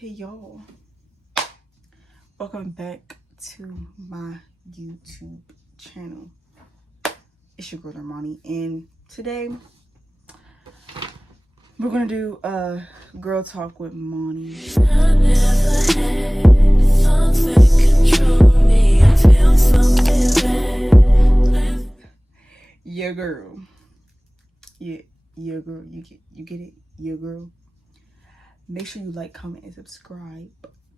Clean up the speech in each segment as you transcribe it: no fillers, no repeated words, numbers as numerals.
Hey y'all, welcome back to my YouTube channel. It's your girl ManiI, and today we're gonna do a girl talk with ManiI. Your girl, your girl, you get it, your girl. Make sure you like, comment, and subscribe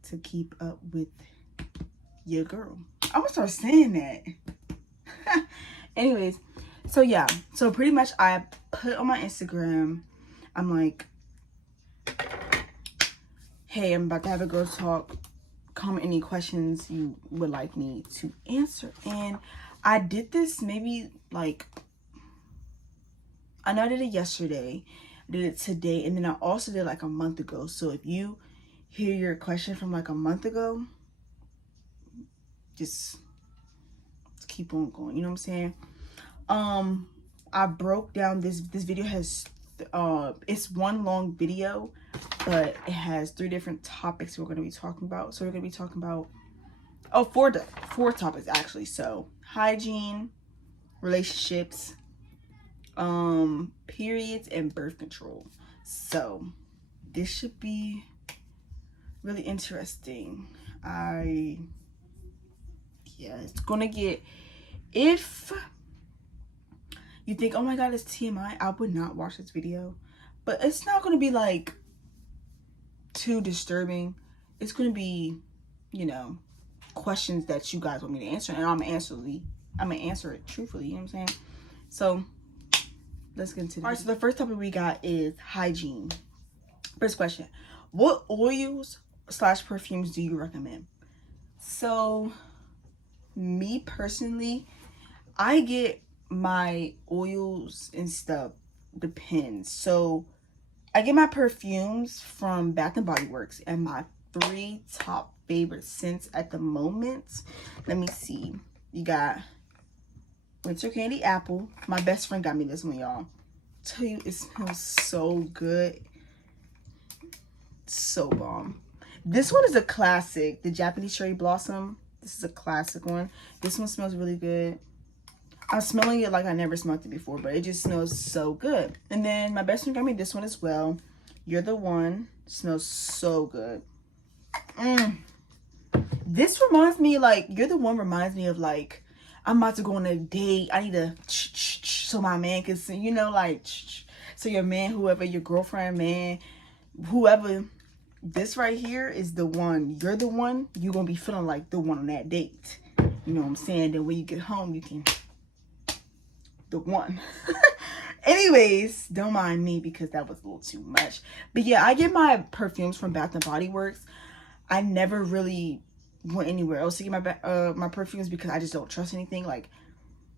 to keep up with your girl. I'm gonna start saying that. Anyways, so pretty much I put on my Instagram, I'm like, hey, I'm about to have a girl talk. Comment any questions you would like me to answer. And I did this maybe like, I know I did it yesterday, I did it today, and then I also did like a month ago. So if you hear your question from like a month ago, just keep on going, you know what I'm saying? I broke down this video has it's one long video, but it has 3 different topics we're going to be talking about. So we're going to be talking about four topics actually. So hygiene, relationships, periods, and birth control. So this should be really interesting. It's gonna get, if you think, oh my god, it's TMI, I would not watch this video, but it's not gonna be like too disturbing. It's gonna be, you know, questions that you guys want me to answer, and I'm gonna answer it truthfully, you know what I'm saying? So let's get into this. All right, so the first topic we got is hygiene. First question: what oils / perfumes do you recommend? So me personally, I get my oils and stuff, depends. So I get my perfumes from Bath and Body Works, and my 3 top favorite scents at the moment, let me see, you got Winter Candy Apple. My best friend got me this one, y'all. Tell you, it smells so good. So bomb. This one is a classic. The Japanese Cherry Blossom. This is a classic one. This one smells really good. I'm smelling it like I never smelled it before, but it just smells so good. And then my best friend got me this one as well. You're the One. Smells so good. This reminds me, like, You're the One reminds me of, like, I'm about to go on a date. I need to so my man can see, you know, like, so your man, whoever, your girlfriend, man, whoever, this right here is the one. You're the one. You're going to be feeling like the one on that date. You know what I'm saying? Then when you get home, you can, the one. Anyways, don't mind me because that was a little too much. But yeah, I get my perfumes from Bath and Body Works. I never really went anywhere else to get my perfumes because I just don't trust anything, like,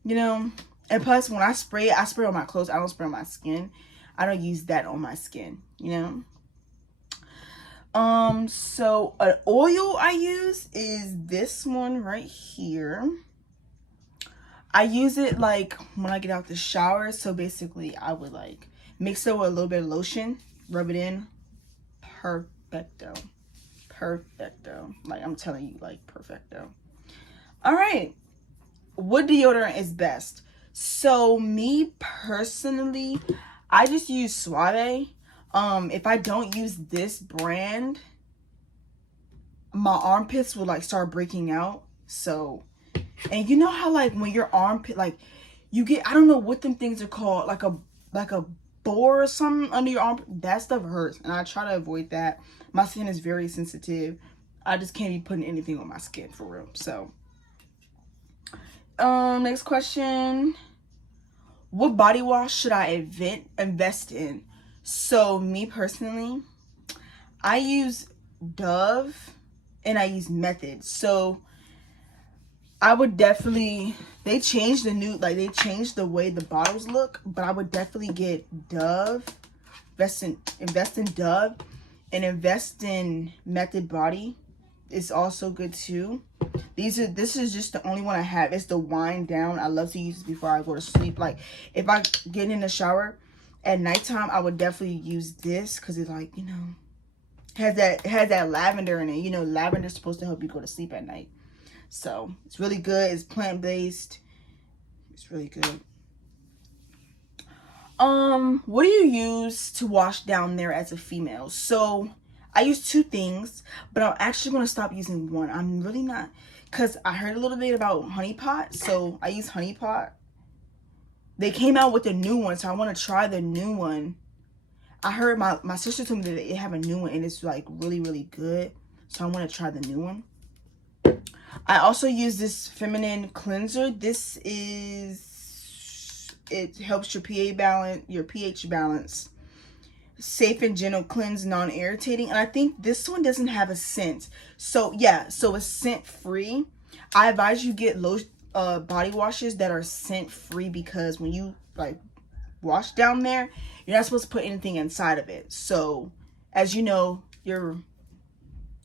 you know. And plus, when I spray on my clothes. I don't spray on my skin. I don't use that on my skin, you know. So an oil I use is this one right here. I use it like when I get out the shower. So basically I would like mix it with a little bit of lotion, rub it in. Perfecto. Like, I'm telling you, like, perfecto. All right, what deodorant is best? So me personally, I just use Suave. If I don't use this brand, my armpits will like start breaking out. So, and you know how like when your armpit, like, you get, I don't know what them things are called, like a boar or something under your arm. That stuff hurts, and I try to avoid that. My skin is very sensitive. I just can't be putting anything on my skin for real. So next question: what body wash should I invest in? So me personally, I use Dove and I use Method. So I would definitely, they changed the way the bottles look, but I would definitely get Dove, invest in Dove, and invest in Method Body. It's also good too. This is just the only one I have. It's the wind down. I love to use this before I go to sleep. Like, if I get in the shower at nighttime, I would definitely use this because it's like, you know, Has that lavender in it. You know, lavender is supposed to help you go to sleep at night. So it's really good. It's plant-based. It's really good. What do you use to wash down there as a female? So I use two things, but I'm actually going to stop using one. I'm really not, because I heard a little bit about Honey Pot, so I use Honey Pot. They came out with a new one, so I want to try the new one. I heard my sister told me that they have a new one, and it's like really, really good. So I want to try the new one. I also use this feminine cleanser. This is, it helps your pH balance. Safe and gentle cleanse, non-irritating. And I think this one doesn't have a scent. So yeah, so it's scent free. I advise you get body washes that are scent free, because when you like wash down there, you're not supposed to put anything inside of it. So as you know, your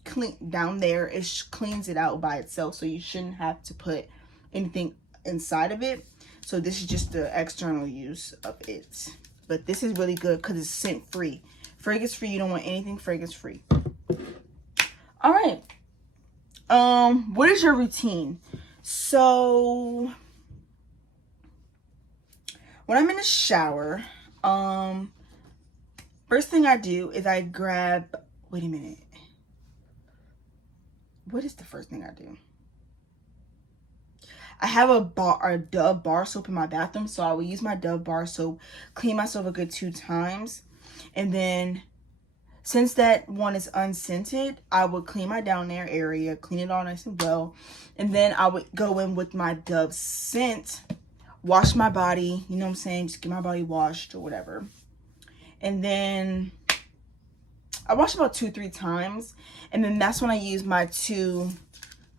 clean down there, it cleans it out by itself, so you shouldn't have to put anything inside of it. So this is just the external use of it, but this is really good because it's scent free, fragrance free. You don't want anything fragrance free. All right, what is your routine? So when I'm in the shower, first thing I do is I grab, wait a minute, what is the first thing I do? I have a Dove bar soap in my bathroom, so I will use my Dove bar soap, clean myself a good 2 times, and then since that one is unscented, I would clean my down there area, clean it all nice and well, and then I would go in with my Dove scent, wash my body, you know what I'm saying, just get my body washed or whatever, and then I wash about 2-3 times, and then that's when I use my 2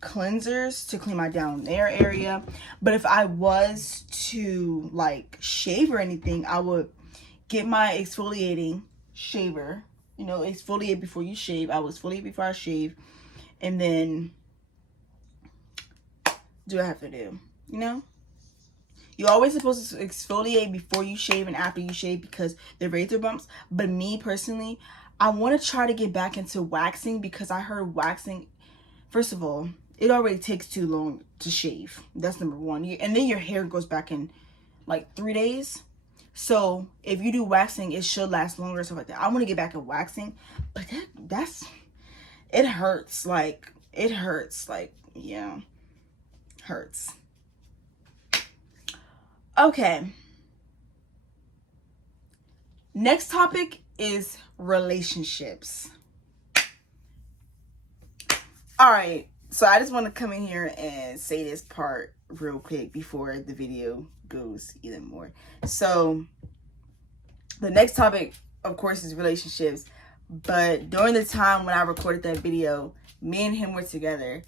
cleansers to clean my down there area. But if I was to like shave or anything, I would get my exfoliating shaver, you know, exfoliate before you shave. I would exfoliate before I shave, and then do what I have to do, you know. You're always supposed to exfoliate before you shave and after you shave because they're razor bumps. But me personally, I want to try to get back into waxing, because I heard waxing, first of all, it already takes too long to shave. That's number one. And then your hair goes back in like 3 days. So if you do waxing, it should last longer, stuff like that. I want to get back in waxing, but it hurts. Like, it hurts. Like, yeah, hurts. Okay. Next topic is relationships. All right. So I just want to come in here and say this part real quick before the video goes even more. So the next topic, of course, is relationships. But during the time when I recorded that video, me and him were together.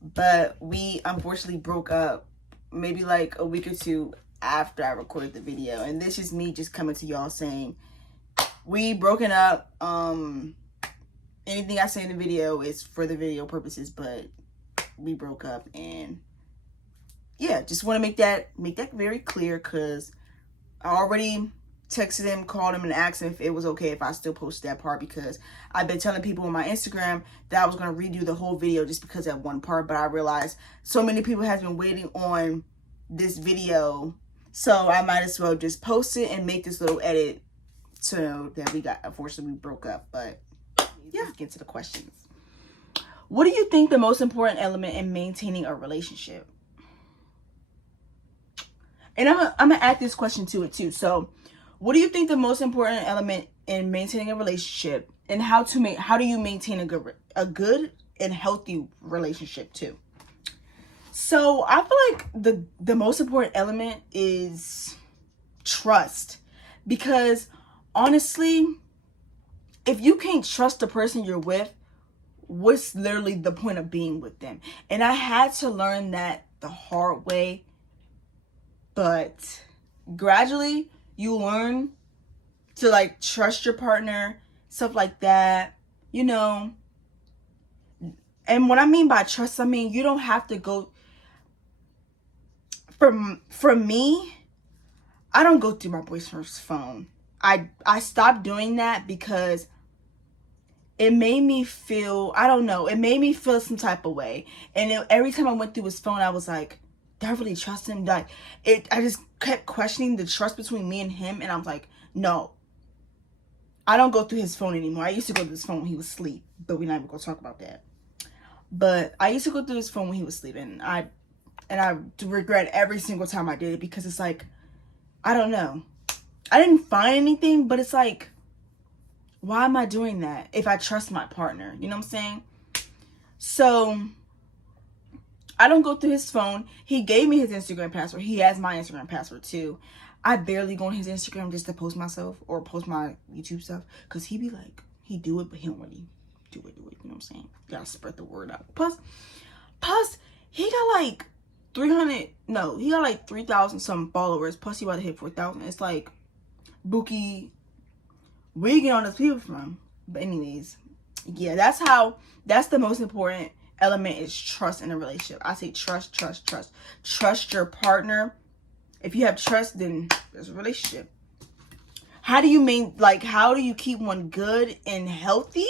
But we unfortunately broke up maybe like a week or 2 after I recorded the video. And this is me just coming to y'all saying, we broken up. Anything I say in the video is for the video purposes, but we broke up. And yeah, just want to make that very clear, because I already texted him, called him, and asked him if it was okay if I still post that part, because I've been telling people on my Instagram that I was going to redo the whole video just because of that one part, but I realized so many people have been waiting on this video, so I might as well just post it and make this little edit so that unfortunately we broke up. But yeah, let's get to the questions. What do you think the most important element in maintaining a relationship? And I'm gonna add this question to it too. So, what do you think the most important element in maintaining a relationship, and how do you maintain a good and healthy relationship too? So, I feel like the most important element is trust, because honestly, if you can't trust the person you're with, what's literally the point of being with them? And I had to learn that the hard way, but gradually you learn to like trust your partner, stuff like that, you know. And what I mean by trust, I mean you don't have to go, for me, I don't go through my boyfriend's phone. I stopped doing that because it made me feel, I don't know, it made me feel some type of way. And every time I went through his phone, I was like, do I really trust him? Like, I just kept questioning the trust between me and him. And I was like, no, I don't go through his phone anymore. I used to go through his phone when he was asleep, but we're not even going to talk about that. But I used to go through his phone when he was sleeping. I regret every single time I did it, because it's like, I don't know. I didn't find anything, but it's like, why am I doing that if I trust my partner? You know what I'm saying? So I don't go through his phone. He gave me his Instagram password. He has my Instagram password too. I barely go on his Instagram just to post myself or post my YouTube stuff, because he be like, he do it, but he don't really do it. You know what I'm saying? You gotta spread the word out. Plus, he got like 3,000 some followers. Plus, he about to hit 4,000. It's like, Bookie, where you get all those people from? But anyways, yeah, that's the most important element, is trust in a relationship. I say trust. Trust your partner. If you have trust, then there's a relationship. How do you keep one good and healthy?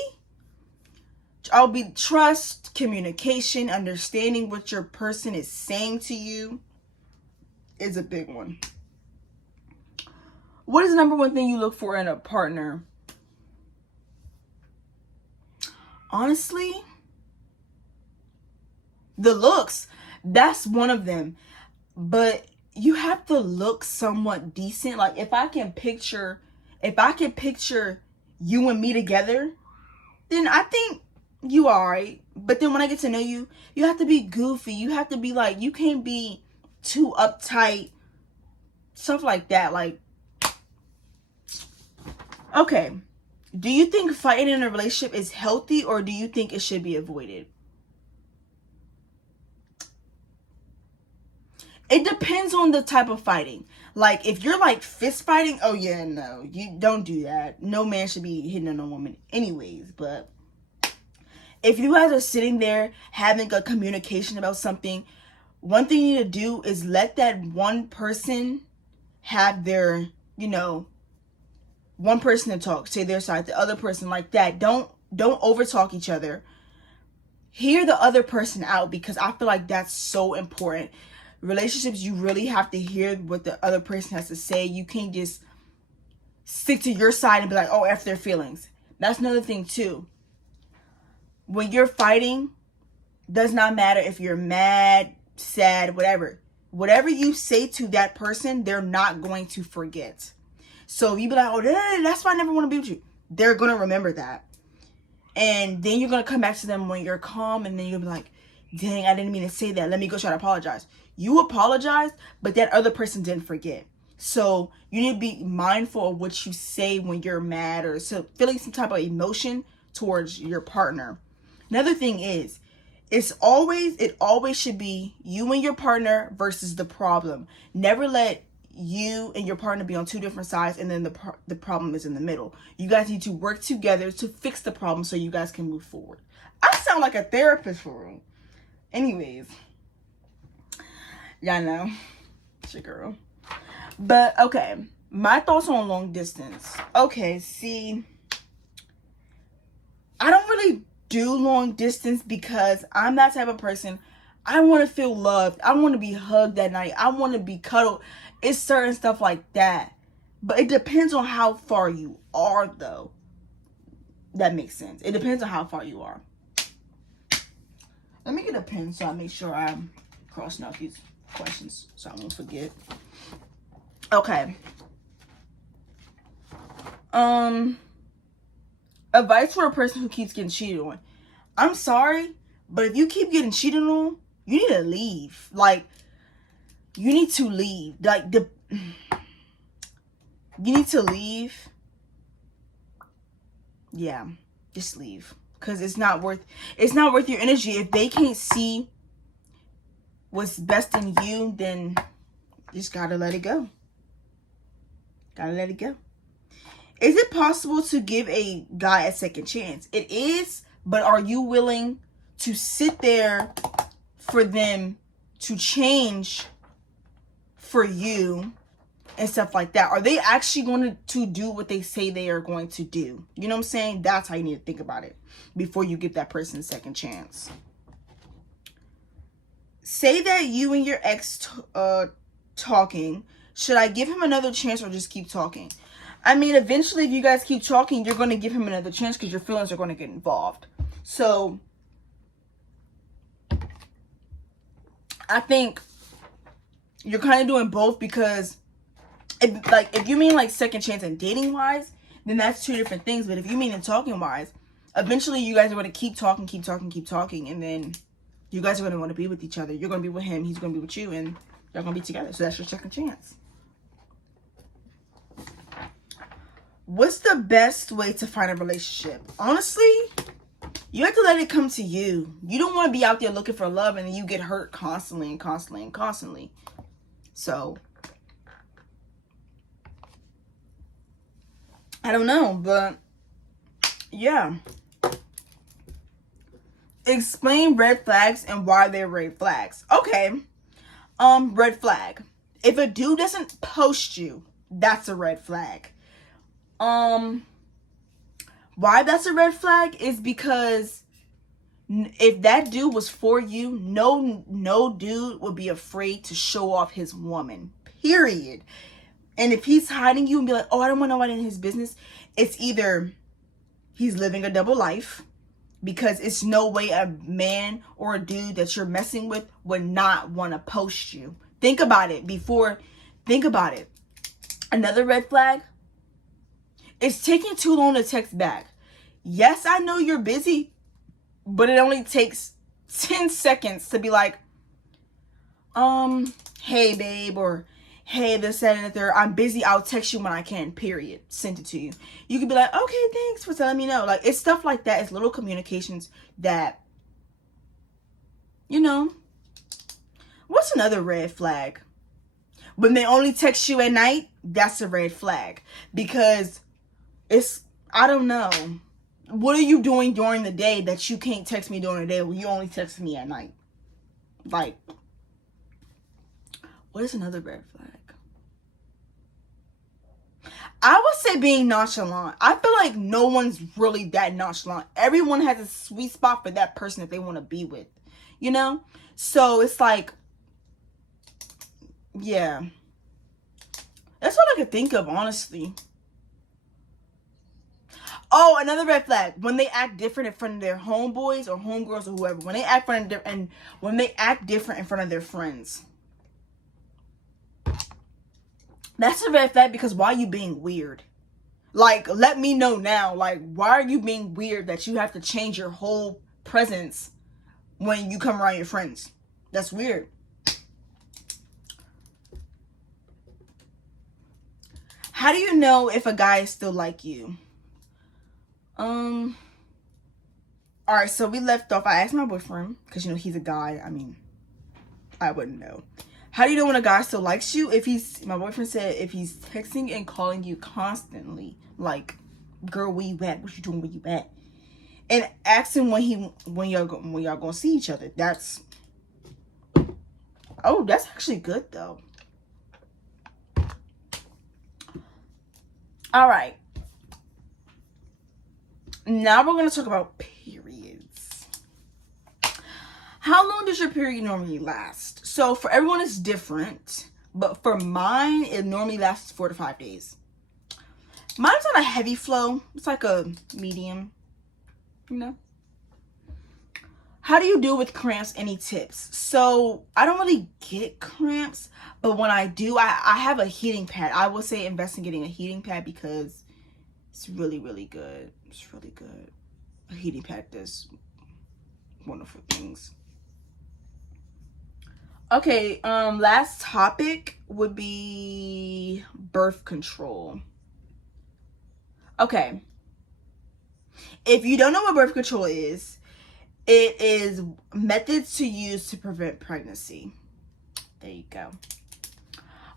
I'll be trust, communication, understanding what your person is saying to you is a big one. What is the number one thing you look for in a partner? Honestly, the looks. That's one of them. But you have to look somewhat decent. Like, if I can picture you and me together, then I think you alright. But then when I get to know you, you have to be goofy. You have to be like, you can't be too uptight. Stuff like that. Like, okay. Do you think fighting in a relationship is healthy, or do you think it should be avoided? It depends on the type of fighting. Like, if you're like fist fighting, oh yeah, no, you don't do that. No man should be hitting on a woman anyways. But if you guys are sitting there having a communication about something, one thing you need to do is let that one person have their, one person to talk, say their side, the other person, like that. Don't over talk each other. Hear the other person out, because I feel like that's so important. Relationships, you really have to hear what the other person has to say. You can't just stick to your side and be like, oh, F their feelings. That's another thing too. When you're fighting, does not matter if you're mad, sad, whatever. Whatever you say to that person, they're not going to forget. So if you be like, oh, that's why I never want to be with you, they're going to remember that. And then you're going to come back to them when you're calm, and then you'll be like, dang, I didn't mean to say that. Let me go try to apologize. You apologized, but that other person didn't forget. So you need to be mindful of what you say when you're mad or feeling some type of emotion towards your partner. Another thing is, it always should be you and your partner versus the problem. Never let you and your partner be on two different sides, and then the problem is in the middle. You guys need to work together to fix the problem so you guys can move forward. I sound like a therapist for real. Anyways, y'all know, it's your girl. But okay, my thoughts on long distance. Okay, see, I don't really do long distance because I'm that type of person. I want to feel loved. I want to be hugged that night. I want to be cuddled. It's certain stuff like that. But it depends on how far you are, though. That makes sense. It depends on how far you are. Let me get a pen so I make sure I'm crossing out these questions so I won't forget. Okay. Advice for a person who keeps getting cheated on. I'm sorry, but if you keep getting cheated on, you need to leave. Like, you need to leave. Like, you need to leave. Yeah, just leave. Because it's not worth your energy. If they can't see what's best in you, then you just gotta let it go. Gotta let it go. Is it possible to give a guy a second chance? It is, but are you willing to sit there for them to change for you and stuff like that? Are they actually going to do what they say they are going to do? You know what I'm saying? That's how you need to think about it before you give that person a second chance. Say that you and your ex talking. Should I give him another chance or just keep talking? I mean, eventually if you guys keep talking, you're going to give him another chance because your feelings are going to get involved. So I think you're kind of doing both, because if you mean like second chance and dating wise, then that's two different things. But if you mean in talking wise, eventually you guys are going to keep talking, and then you guys are going to want to be with each other. You're going to be with him, he's going to be with you, and y'all going to be together. So that's your second chance. What's the best way to find a relationship? Honestly, you have to let it come to you. You don't want to be out there looking for love and then you get hurt constantly and constantly and constantly. So, I don't know, but yeah. Explain red flags and why they're red flags. Okay. Red flag. If a dude doesn't post you, that's a red flag. Why that's a red flag is because if that dude was for you, no dude would be afraid to show off his woman, period. And if he's hiding you and be like, oh, I don't want nobody in his business, it's either he's living a double life, because it's no way a man or a dude that you're messing with would not want to post you. Think about it. Another red flag, it's taking too long to text back. Yes, I know you're busy, but it only takes 10 seconds to be like, hey babe, or hey this, that, and the third. I'm busy, I'll text you when I can, period. Send it to you. You could be like, okay, thanks for telling me no. Like, it's stuff like that. It's little communications that, you know. What's another red flag? When they only text you at night, that's a red flag. Because I don't know. What are you doing during the day that you can't text me during the day when you only text me at night? Like, what is another red flag? I would say being nonchalant. I feel like no one's really that nonchalant. Everyone has a sweet spot for that person that they want to be with, you know? So it's like, yeah. That's all I could think of, honestly. Oh, another red flag. When they act different in front of their homeboys or homegirls or whoever. When they act different in front of their friends. That's a red flag, because why are you being weird? Like, let me know now. Like, why are you being weird that you have to change your whole presence when you come around your friends? That's weird. How do you know if a guy is still like you? Alright, so we left off. I asked my boyfriend, because, you know, he's a guy. I mean, I wouldn't know. How do you know when a guy still likes you? My boyfriend said, if he's texting and calling you constantly, like, girl, where you at? What you doing? Where you at? And asking when y'all gonna see each other. That's actually good though. All right. Now we're gonna talk about periods. How long does your period normally last? So for everyone it's different, but for mine it normally lasts 4 to 5 days. Mine's not a heavy flow. It's like a medium, you know. How do you deal with cramps? Any tips? So I don't really get cramps, but when I do, I have a heating pad. I would say invest in getting a heating pad because it's really, really good. It's really good. A heating pad does wonderful things. Okay, last topic would be birth control. Okay. If you don't know what birth control is, it is methods to use to prevent pregnancy. There you go.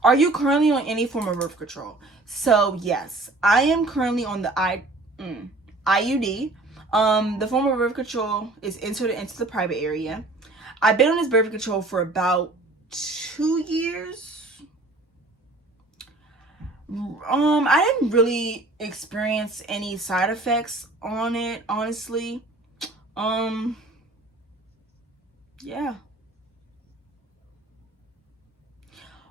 Are you currently on any form of birth control? So yes, I am currently on the IUD. The form of birth control is inserted into the private area. I've been on this birth control for about 2 years. I didn't really experience any side effects on it, honestly. Yeah.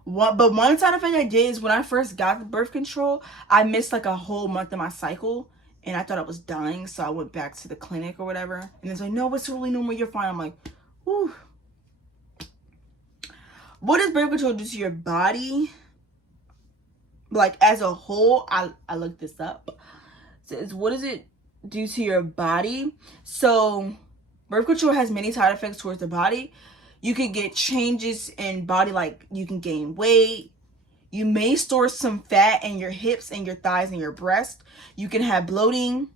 But one side effect I did is when I first got the birth control, I missed like a whole month of my cycle, and I thought I was dying, so I went back to the clinic or whatever, and it's like, no, it's totally normal, you're fine. I'm like, whew. What does birth control do to your body? Like, as a whole, I looked this up. It says, what does it do to your body? So, birth control has many side effects towards the body. You could get changes in body, like you can gain weight. You may store some fat in your hips and your thighs and your breast. You can have bloating.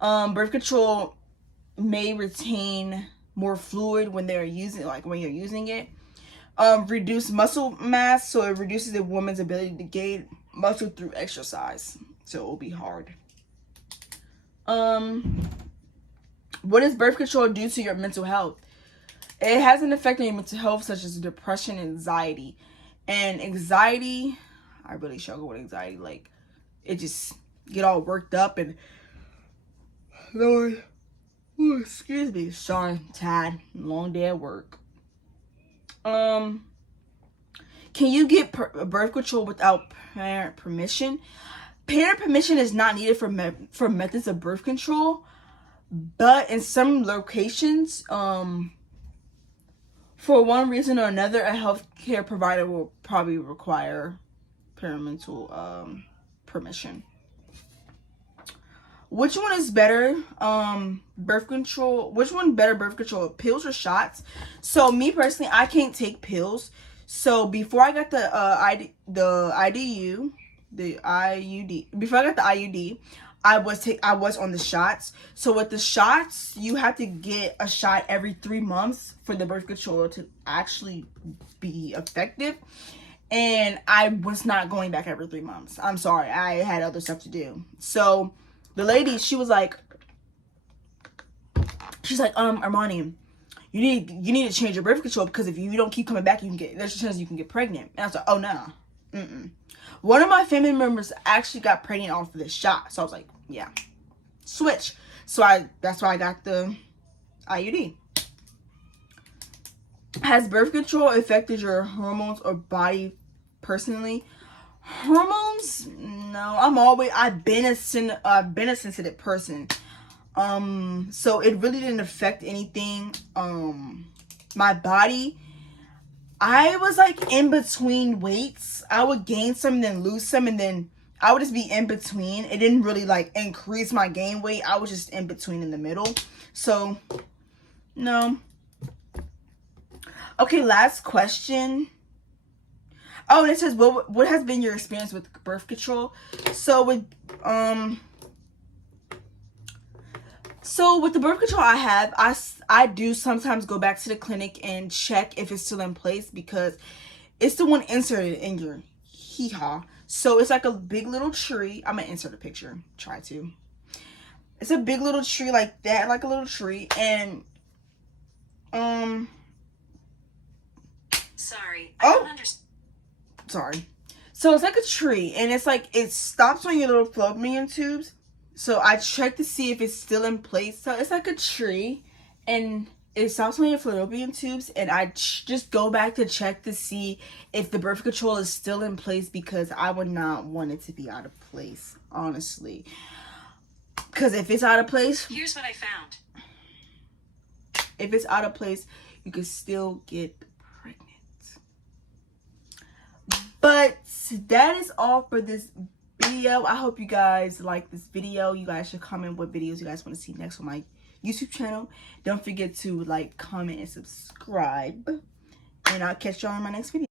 Birth control may retain more fluid when they're using, like when you're using it. Reduce muscle mass, so it reduces the woman's ability to gain muscle through exercise. So it will be hard. What does birth control do to your mental health? It has an effect on your mental health, such as depression and anxiety. And anxiety, I really struggle with anxiety. Like, it just get all worked up and, Lord, ooh, excuse me, sorry, tired, long day at work. Can you get birth control without parent permission? Parent permission is not needed for methods of birth control, but in some locations, for one reason or another, a healthcare provider will probably require parental permission. Which one is better, birth control? Which one better, birth control, pills or shots? So me personally, I can't take pills. So before I got the IUD, before I got the IUD, I was on the shots. So with the shots, you have to get a shot every 3 months for the birth control to actually be effective. And I was not going back every 3 months. I'm sorry, I had other stuff to do. So the lady, she was like, Armani, you need to change your birth control, because if you don't keep coming back, there's a chance you can get pregnant. And I was like, oh no. One of my family members actually got pregnant off of this shot. So I was like, yeah, switch. So that's why I got the IUD. Has birth control affected your hormones or body personally? Hormones? No, I've been a sensitive person. So it really didn't affect anything. My body, I was like in between weights. I would gain some and then lose some, and then I would just be in between. It didn't really like increase my gain weight. I was just in between in the middle. So, no. Okay, last question. Oh, and it says, what has been your experience with birth control? So with the birth control I have, I do sometimes go back to the clinic and check if it's still in place, because it's the one inserted in your hee-haw. So it's like a big little tree. I'm gonna insert a picture. Try to. It's a big little tree like that, like a little tree, and Sorry, I don't understand. Sorry. So it's like a tree, and it's like it stops on your little fallopian tubes. So I checked to see if it's still in place. So it's like a tree, and it stops on your fallopian tubes, and I just go back to check to see if the birth control is still in place, because I would not want it to be out of place, honestly. Because if it's out of place, here's what I found. If it's out of place, you can still get pregnant. But that is all for this video. I hope you guys like this video. You guys should comment what videos you guys want to see next on my YouTube channel. Don't forget to like, comment, and subscribe. And I'll catch y'all in my next video.